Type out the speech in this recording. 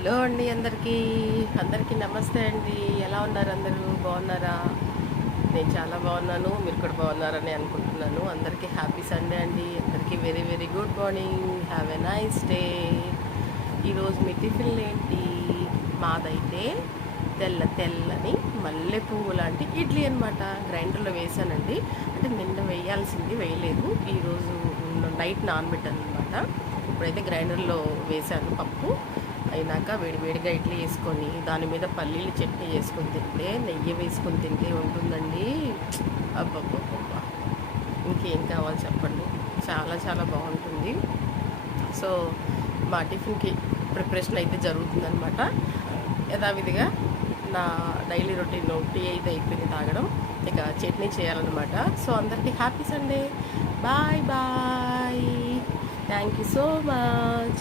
Hello అండి, అందరికీ నమస్తే అండి. ఎలా ఉన్నారు? అందరూ బాగున్నారా? నేను చాలా బాగున్నాను. మీరు కూడా బాగున్నారని అనుకుంటున్నాను. అందరికీ హ్యాపీ సండే అండి. అందరికీ very very good morning. Have a nice day. ఈరోజు మీ టిఫిన్లు ఏంటి? మాదైతే తెల్లని మల్లె పువ్వు లాంటి ఇడ్లీ అనమాట. గ్రైండర్లో వేసానండి. అంటే నిన్న వేయాల్సింది వేయలేదు. ఈరోజు నైట్ నానబెట్టాను అనమాట. ఇప్పుడైతే గ్రైండర్లో వేసాను పప్పు. అయినాక వేడివేడిగా ఇడ్లీ వేసుకొని దాని మీద పల్లీలు చట్నీ వేసుకొని తింటే, నెయ్యి వేసుకొని తింటే ఉంటుందండి. అబ్బబ్బబ్బబ్బా, ఇంకేం కావాలి చెప్పండి. చాలా చాలా బాగుంటుంది. సో మా టిఫిన్కి ప్రిపరేషన్ అయితే జరుగుతుందనమాట. యథావిధిగా నా డైలీ రొటీన్ టీ అయితే అయిపోయింది తాగడం. ఇక చట్నీ చేయాలన్నమాట. సో అందరికీ happy Sunday. Bye bye. Thank you so much.